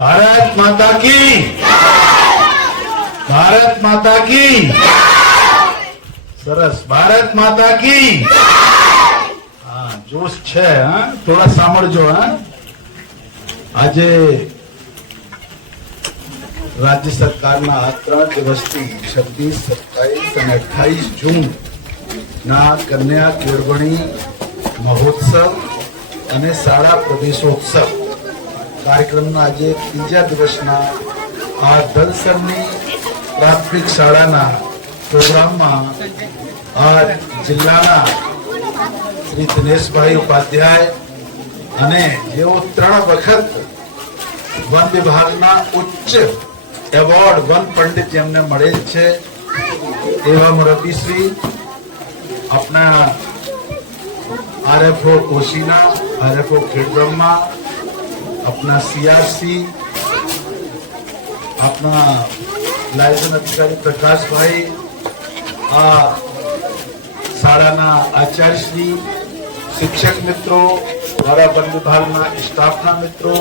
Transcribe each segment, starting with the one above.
ભારત માતા કી ભારત માતા કી સરસ. ભારત માતા કી હા, જોશ છે, હા? થોડા સાંભળજો, હા? આજે રાજ્ય સરકારના આ ત્રણ દિવસથી છવ્વીસ, સત્તાવીસ અને અઠ્ઠાવીસ જૂન ના કન્યા કેળવણી મહોત્સવ અને શાળા પ્રવેશોત્સવ. કાર્યક્રમના આજે ત્રીજા દિવસના આ દલસરની પ્રાથમિક શાળાના પ્રોગ્રામમાં આ જિલ્લાના શ્રી દિનેશભાઈ ઉપાધ્યાય અને જેઓ ત્રણ વખત વન વિભાગના ઉચ્ચ એવોર્ડ વન પંડિત જેમને મળેલ છે. એવા મુરબ્બીશ્રી આપણા આરએફઓ કોશીના આરએફઓ ખેડબ્રહ્મા अपना सीआरसी अपना લાયસન્સ અધિકારી પ્રકાશભાઈ આ શાળાના આચાર્યશ્રી શિક્ષક મિત્રો મારા વન વિભાગના સ્ટાફના મિત્રો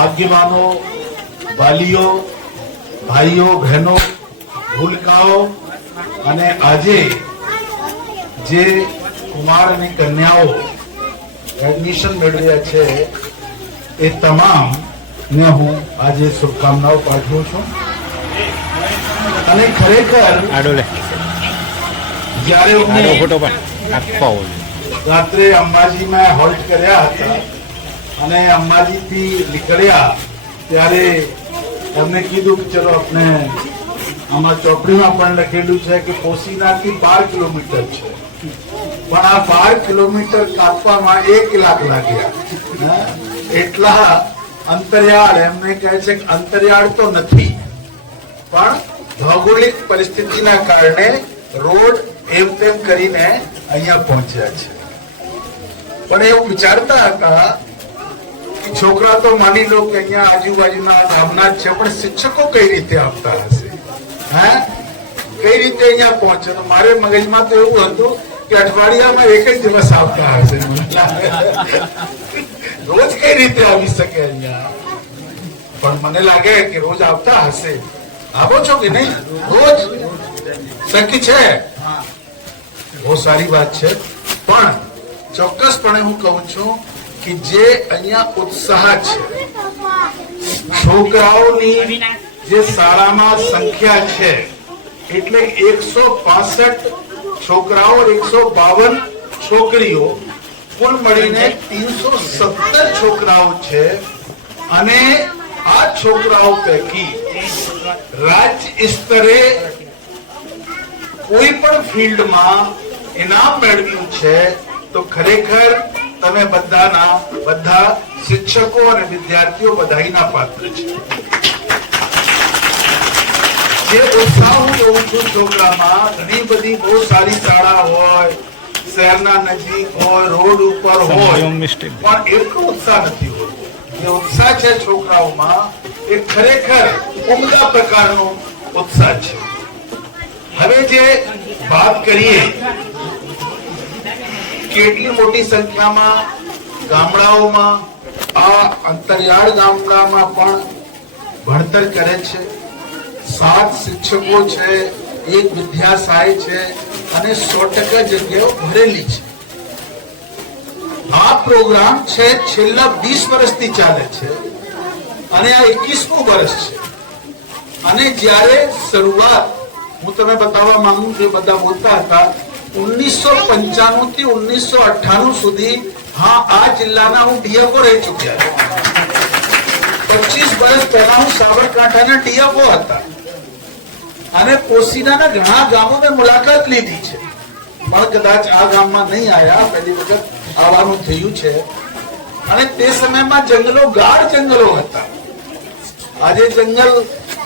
આગેવાનો વાલીઓ ભાઈઓ બહેનો ભૂલકાઓ અને આજે જે કુમાર અને કન્યાઓ એડમિશન મેળવ્યા છે એ તમામ ને હું આજે શુભકામનાઓ પાઠવું છું. અને ખરેખર જ્યારે ફોટો પણ રાત્રે અંબાજીમાં હોલ્ટ કર્યા હતા અને અંબાજીથી નીકળ્યા ત્યારે એમને કીધું કે ચલો આપણે આમાં ચોપડીમાં પણ લખેલું છે કે કોસીનાથી બાર કિલોમીટર છે. પણ આ બાર કિલોમીટર કાપવામાં એક લાખ લાગ્યા? એટલા અંતરિયાળ, એમને કહે છે કે અંતરિયાળ તો નથી, પણ ભૌગોલિક પરિસ્થિતિના કારણે રોડ એમ તેમ કરીને અહીંયા પહોંચ્યા છે. પણ એવું વિચારતા હતા કે છોકરા તો માની લો કે અહીંયા આજુબાજુના ગામના જ છે, પણ શિક્ષકો કઈ રીતે આપતા હશે? હે? કઈ રીતે અહીંયા પહોંચે? તો મારે મગજમાં તો એવું હતું કે અઠવાડિયામાં એક જ દિવસ આવતા હશે. રોજ કઈ રીતે આવી શકે અહીંયા? પણ મને લાગે કે રોજ આવતા હશે. આવો છો કે નહીં? રોજ? શક્ય છે? બહુ સારી વાત છે. પણ ચોક્કસપણે હું કહું છું કે જે અહીંયા ઉત્સાહ છે, છોકરાઓની જે શાળામાં સંખ્યા છે, એટલે એકસો પાસઠ છોકરાઓ એકસો બાવન છોકરીઓ કુલ મળીને ત્રણસો સત્તર છોકરાઓ છે અને આ છોકરાઓ પૈકી રાજ્ય સ્તરે કોઈ પણ ફિલ્ડમાં ઇનામ મેળવ્યું છે, તો ખરેખર તમે બધાના, બધા શિક્ષકો અને વિદ્યાર્થીઓ બધાઈના પાત્ર છે. જે ઉત્સાહ હું જોઉં છું છોકરામાં, ઘણી બધી બહુ સારી શાળા હોય શહેરના નજીક હોય રોડ ઉપર હોય પણ એટલો ઉત્સાહ નથી હોતો. જે ઉત્સાહ છે છોકરાઓમાં એ ખરેખર ઉમદા પ્રકારનો ઉત્સાહ છે. હવે જે વાત કરીએ કેટલી મોટી સંખ્યામાં ગામડાઓમાં આ અંતરિયાળ ગામડામાં પણ ભણતર કરે છે. સાત શિક્ષકો છે એક વિદ્યાશાય છે અને સો ટકા જગ્યાઓ ભરેલી છે. આ પ્રોગ્રામ છે છેલ્લા વીસ વર્ષથી ચાલે છે અને આ એકવીસમું વર્ષ છે. અને જ્યારે શરૂઆત, હું તમે બતાવવા માંગુ જે બધા બોલતા હતા, ઓગણીસો પંચાણું થી ઓગણીસો અઠ્ઠાણું સુધી, હા, આ જિલ્લાના હું ડીએફઓ રહી ચુક્યા. છું પચીસ વર્ષ પહેલા હું સાબરકાંઠાના ડીએફઓ હતા. અને કોસીનાના ઘણા ગામો મેં મુલાકાત લીધી છે. પણ કદાચ આ ગામમાં નહીં આવ્યા, પહેલી વખત આવવાનું થયું છે. અને તે સમયમાં જંગલો, ગાઢ જંગલો હતા. આજે જંગલ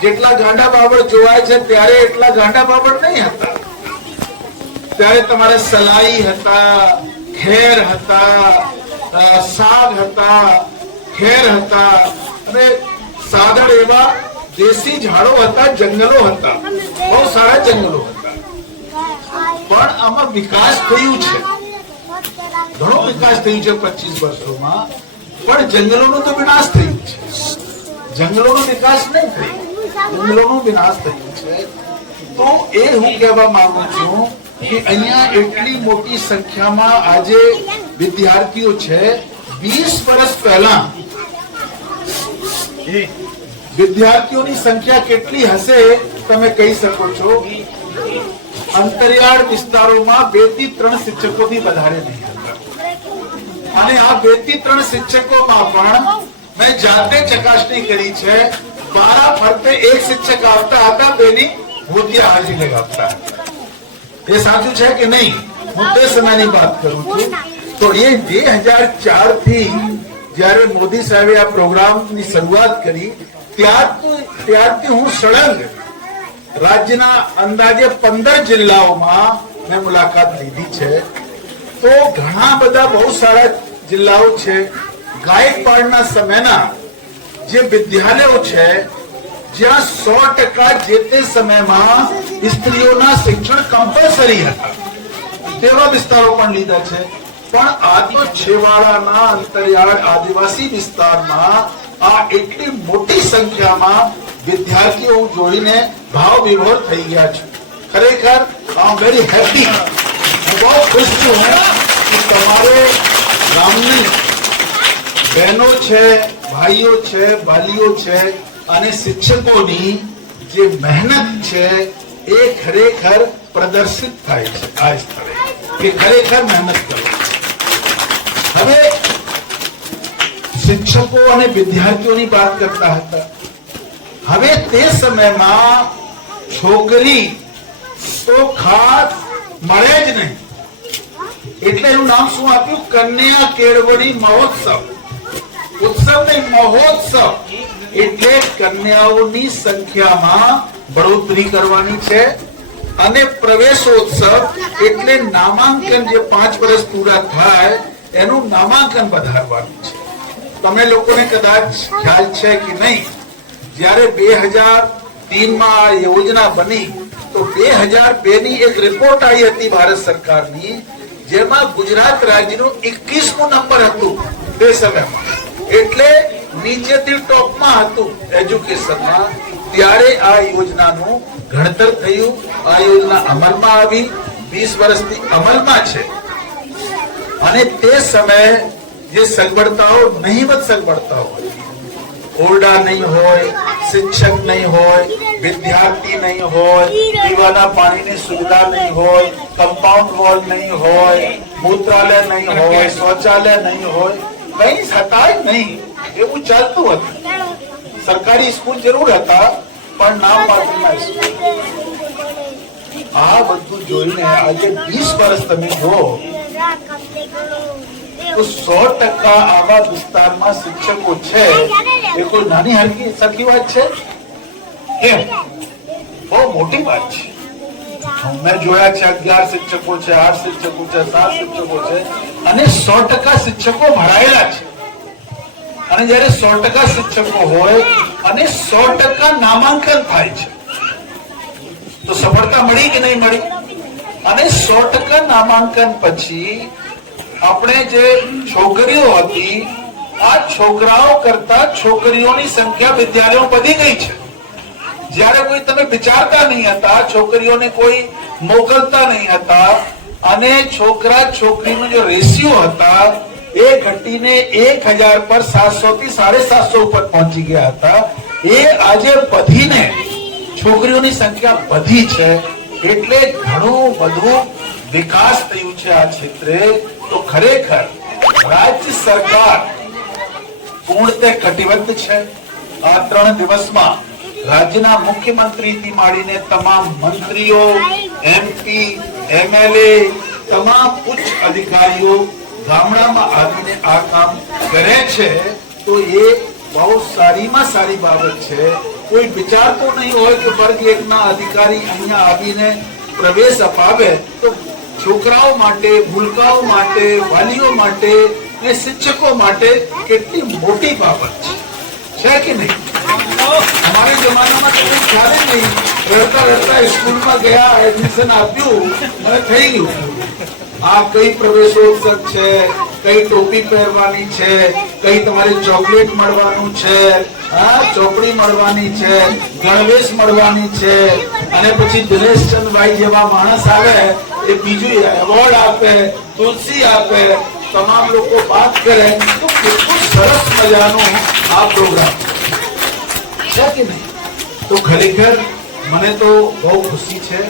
જેટલા ગાંડા બાબળ જોવાય છે, ત્યારે એટલા ગાંડા બાબળ નહીં હતા. ત્યારે તમારે સલાઈ હતા, ખેર હતા સાગ હતા, ખેર હતા. અને સાદળ એવા દેશી ઝાડો હતા, જંગલો હતા. બહુ સારા જંગલો હતા. પણ આમાં વિકાસ થયું છે. ઘણો વિકાસ થયું છે પચીસ વર્ષોમાં. પણ જંગલોનો તો વિનાશ થયું છે. જંગલોનો વિકાસ નહીં થયો જંગલોનો વિનાશ થયો છે. તો એ હું કહેવા માંગુ છું કે અહીંયા એટલી મોટી સંખ્યામાં આજે વિદ્યાર્થીઓ છે. વીસ વર્ષ પહેલા વિદ્યાર્થીઓની સંખ્યા કેટલી હશે તમે કહી શકો છો? અંતરિયાળ વિસ્તારોમાં બેથી ત્રણ શિક્ષકોથી વધારે નહીં. અને આ બેથી ત્રણ શિક્ષકોમાં પણ મેં જાતે ચકાસણી કરી છે મારા ફરતે એક શિક્ષક આવતા હતા, બેની ભૂતિયા હાજી લગાવતા એ સાચું છે કે નહીં? હું તે સમયની વાત કરું છું. તો એ બે હજાર ચારથી જ્યારે મોદી સાહેબે આ પ્રોગ્રામની શરૂઆત કરી ત્યારથી ત્યારથી હું સળંગ રાજ્યના અંદાજે પંદર જિલ્લાઓમાં મેં મુલાકાત લીધી છે. તો ઘણા બધા બહુ સારા જિલ્લાઓ છે. ગાયકવાડના સમયના જે વિદ્યાલયો છે, જ્યાં સો ટકા જે તે સમયમાં સ્ત્રીઓના શિક્ષણ કમ્પલસરી હતા. તેવા વિસ્તારો પણ લીધા છે. પણ આ તો છેવાડાના અંતરિયાળ આદિવાસી વિસ્તારમાં આ એટલી મોટી સંખ્યામાં વિદ્યાર્થીઓ જોઈને ભાવ વિભોર થઈ ગયા છે. ખરેખર આઈ વેરી હેપી હું બહુ ખુશ છું કે તમારે ગામની બહેનો છે, ભાઈઓ છે, વાલીઓ છે અને શિક્ષકોની જે મહેનત છે એ ખરેખર પ્રદર્શિત થાય છે આ સ્થળે. કે ખરેખર મહેનત કરો હવે શિક્ષકો અને વિદ્યાર્થીઓની વાત કરતા હતા. હવે તે સમયમાં છોકરી તો ખાસ મળે જ નહીં. એટલે એનું નામ શું આપ્યું? કન્યા કેળવણી મહોત્સવ. ઉત્સવ નહીં મહોત્સવ એટલે કન્યાઓની સંખ્યામાં બઢોતરી કરવાની છે અને પ્રવેશોત્સવ એટલે નામાંકન જે પાંચ વર્ષ પૂરા થાય, એનું નામાંકન વધારવાનું છે. તમે લોકોને કદાચ ખ્યાલ છે કે નહીં, જ્યારે બે હજાર તીનમાં આ યોજના બની, તો બે હજાર બે એક રિપોર્ટ આવી હતી ભારત સરકારની, જેમાં ગુજરાત રાજ્યનું એકવીસમો નંબર હતું તે સમયમાં. એટલે નીચેથી ટોપમાં હતું એજ્યુકેશનમાં. ત્યારે આ યોજનાનું ઘડતર થયું, આ યોજના અમલમાં આવી, વીસ વર્ષથી અમલમાં છે. અને તે સમયે જે સગવડતાઓ નહીવત સગવડતાઓ હતી ઓરડા નહીં હોય શિક્ષક નહીં હોય વિદ્યાર્થી નહીં હોય પીવાના પાણીની સુવિધા નહીં હોય કમ્પાઉન્ડ વોલ નહીં હોય મૂત્રાલય નહીં હોય શૌચાલય નહીં હોય કઈ હતા જ નહીં એવું ચાલતું હતું સરકારી સ્કૂલ જરૂર હતા પણ નામ માત્રના સ્કૂલ આ બધું જોઈને આજે વીસ વર્ષ તમે જુઓ તો સો ટકા આવા વિસ્તારમાં શિક્ષકો છે, એ કોઈ નાની હરકી, સરખી વાત છે? કેમ? બહુ મોટી વાત છે. મેં જોયા છે, અગિયાર શિક્ષકો છે, આઠ શિક્ષકો છે, સાત શિક્ષકો છે, અને સો ટકા શિક્ષકો ભરાયેલા છે. અને જયારે સો ટકા શિક્ષકો હોય, અને સો ટકા નામાંકન થાય છે, તો સફળતા મળી કે નહીં મળી? અને સો ટકા નામાંકન પછી આપણે જે છોકરીઓ હતી, આ છોકરાઓ કરતા છોકરીઓની સંખ્યા વિદ્યાલયો વધી ગઈ છે. જ્યારે કોઈ તમે વિચારતા નહીં હતા, છોકરીઓને કોઈ મોકલતા નહીં હતા, અને છોકરા છોકરીનો જે રેશિયો હતા, એ ઘટીને એક હજાર પર સાતસો થી સાડે સાતસો ઉપર પહોંચી ગયા હતા. એ આજે વધીને છોકરીઓની સંખ્યા વધી છે. એટલે ઘણું બધું વિકાસ થયું છે આ ક્ષેત્રે. તો ખરેખર રાજ્ય સરકાર પૂર્ણતે કટિબદ્ધ છે. આ ત્રણ દિવસમાં રાજ્યના મુખ્યમંત્રીથી માંડીને તમામ મંત્રીઓ એમપી એમએલએ તમામ ઉચ્ચ અધિકારીઓ ગામડામાં આવીને આ કામ કરે છે, તો એ બહુ સારીમાં સારી બાબત છે. કોઈ વિચારતો નહીં હોય કે વર્ગ એકના અધિકારી અહીંયા આવીને પ્રવેશ અપાવે તો છોકરાઓ માટે, ભૂલકાઓ માટે, વાલીઓ માટે ને શિક્ષકો માટે કેટલી મોટી બાબત છે. છે કે નહીં? અમારા જમાનામાં તો ખ્યાલ નહીં. રહેતા રહેતા સ્કૂલમાં ગયા એડમિશન આપ્યું, અને થઈ ગયું. આ કઈ પ્રવેશોત્સવ છે? કઈ ટોપી પહેરવાની છે? કઈ તમારે ચોકલેટ મળવાનું છે? હા, ચોપડી મળવાની છે, ગણવેશ મળવાની છે, અને પછી દિનેશચંદભાઈ જેવા માણસ આવે એ બીજું એવોર્ડ આપે તુલસી આપે તમામ લોકો વાત કરે તો કેટલું સરસ મજાનો આ પ્રોગ્રામ છે કે નહીં તો ખરેખર મને તો બહુ ખુશી છે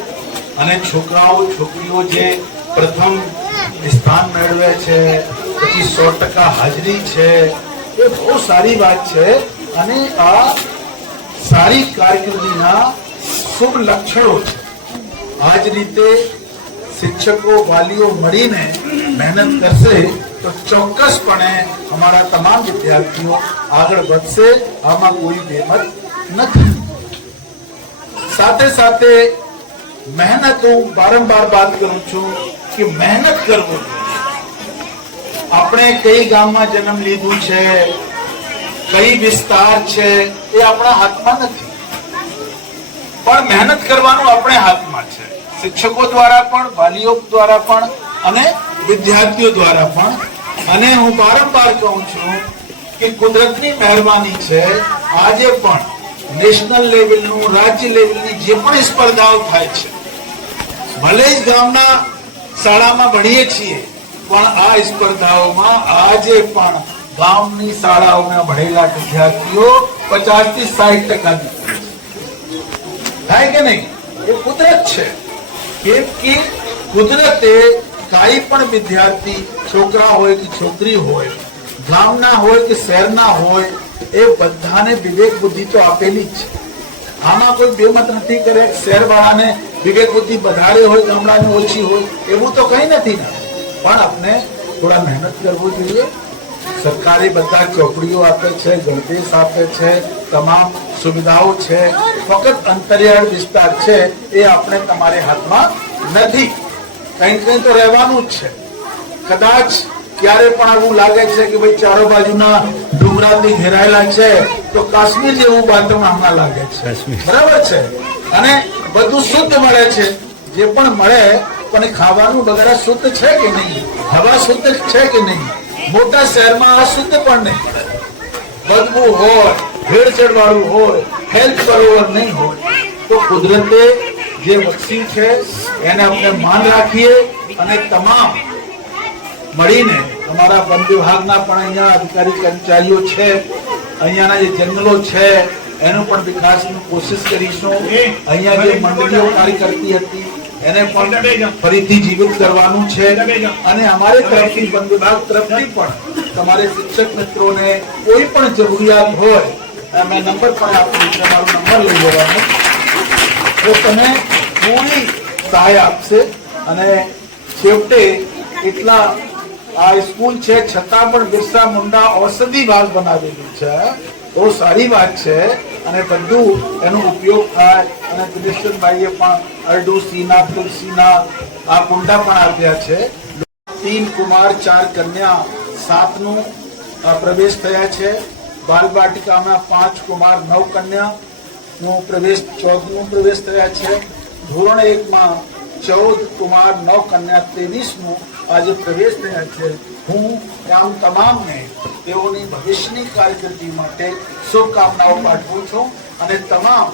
અને છોકરાઓ છોકરીઓ જે પ્રથમ સ્થાન મેળવે છે પછી સો ટકા હાજરી છે એ બહુ સારી વાત છે અને આ સારી કારકિર્દીના શુભ લક્ષણો છે આ જ રીતે શિક્ષકો, વાલીઓ મળીને મહેનત કરશે તો ચોક્કસપણે અમારા તમામ વિદ્યાર્થીઓ આગળ વધશે. આમાં કોઈ બેમત નથી. સાથે સાથે મહેનત હું બારંબાર વાત કરું છું કે મહેનત કરવું. આપણે કઈ ગામમાં જન્મ લીધું છે, કઈ વિસ્તાર છે એ આપણા હાથમાં નથી. પણ મહેનત કરવાનું આપણે હાથમાં છે. શિક્ષકો દ્વારા પણ, વાલીઓ દ્વારા પણ અને વિદ્યાર્થીઓ દ્વારા પણ. અને હું વારંવાર કહું છું કે કુદરતની મહેરબાની છે આજે પણ નેશનલ લેવલનું, રાજ્ય લેવલની જે પણ સ્પર્ધાઓ થાય છે. ભલે જ ગામના શાળામાં ભણીએ છીએ, પણ આ સ્પર્ધાઓમાં આજે પણ ગામની શાળાઓમાં ભણેલા વિદ્યાર્થીઓ પચાસથી સાઠ ટકા થાય કે નહીં? એ કુદરત છે. કેમ કે કુદરતે કાંઈ પણ વિદ્યાર્થી છોકરા હોય કે છોકરી હોય, ગામના હોય કે શહેરના હોય, એ બધાને વિવેક બુદ્ધિ તો આપેલી જ છે. આમાં કોઈ બેમત નથી કરે શહેર વાળાને વિવેક બુદ્ધિ વધારે હોય, ગામડાની ઓછી હોય, એવું તો કઈ નથી ને. પણ આપણે થોડા મહેનત કરવું જોઈએ. સરકારે બધા ચોપડીઓ આપે છે, ગણદેશ આપે છે, તમામ સુવિધાઓ છે. ફક્ત અંતરિયાળ વિસ્તાર છે એ આપણે તમારે હાથમાં નથી. કઈ કઈ તો રહેવાનું જ છે. કદાચ ક્યારે પણ આવું લાગે છે કે ભાઈ ચારો બાજુના ડુંગરાથી ઘેરાયેલા છે તો કાશ્મીર જેવું વાતાવરણ હમણાં લાગે છે. બરાબર છે? અને બધું શુદ્ધ મળે છે. જે પણ મળે પણ ખાવાનું વગેરે શુદ્ધ છે કે નહીં? હવા શુદ્ધ છે કે નહીં? મોટા શહેરમાં આ શુદ્ધ પણ નહીં. બદબુ હોય. ભેળસેળ વાળું હોય હેલ્થ બરોબર નહીં હોય, તો કુદરતે જે બક્ષી છે, એને આપણે માન રાખીએ અને તમામ મળીને અમારા વન વિભાગના પણ અહીંયા અધિકારી કર્મચારીઓ છે, અહીંયાના જે જંગલો છે, એનો પણ વિકાસની કોશિશ કરીશું. અહીંયા જે મંડળીઓ કાર્ય કરતી હતી, એને પણ ફરીથી જીવિત કરવાનું છે. અને અમારે તરફથી, વન વિભાગ તરફથી પણ તમારે શિક્ષક મિત્રોને કોઈ પણ જરૂરિયાત હોય મેં નંબર પણ આપ્યો છે મારો નંબર લઈ લેવાનો. તો તમે પૂરી સહાય આપશે અને છેવટે એટલા આ સ્કૂલ છે, છતાં પણ બિરસા મુંડા ઔષધિ ભાગ બનાવેલું છે. બહુ સારી વાત છે અને બધું એનો ઉપયોગ થાય અને દિનેશભાઈએ પણ અરડુસીના તુલસીના આ કુંડા પણ આપ્યા છે. તીન કુમાર, ચાર કન્યા સાતનું પ્રવેશ થયા છે. બાલબાટિકામાં પાંચ કુમાર નવ કન્યા નો પ્રવેશ ચૌદનું પ્રવેશ થયા છે. ધોરણ એકમાં ચૌદ કુમાર નવ કન્યા ત્રેવીસનું આજે પ્રવેશ થયા છે. હું આમ તમામને તેઓની ભવિષ્યની કારકિર્દી માટે શુભકામનાઓ પાઠવું છું અને તમામ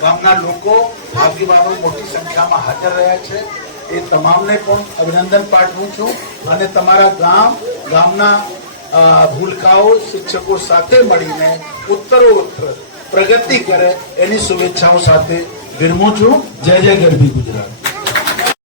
ગામના લોકો ભાગ્યવાનો મોટી સંખ્યામાં હાજર રહ્યા છે. એ તમામને પણ અભિનંદન પાઠવું છું અને તમારા ગામ, ગામના ભૂલકાઓ શિક્ષકો સાથે મળીને ઉત્તરોત્તર પ્રગતિ કરે, એની શુભેચ્છાઓ સાથે વિરમું છું. જય જય ગરબી ગુજરાત.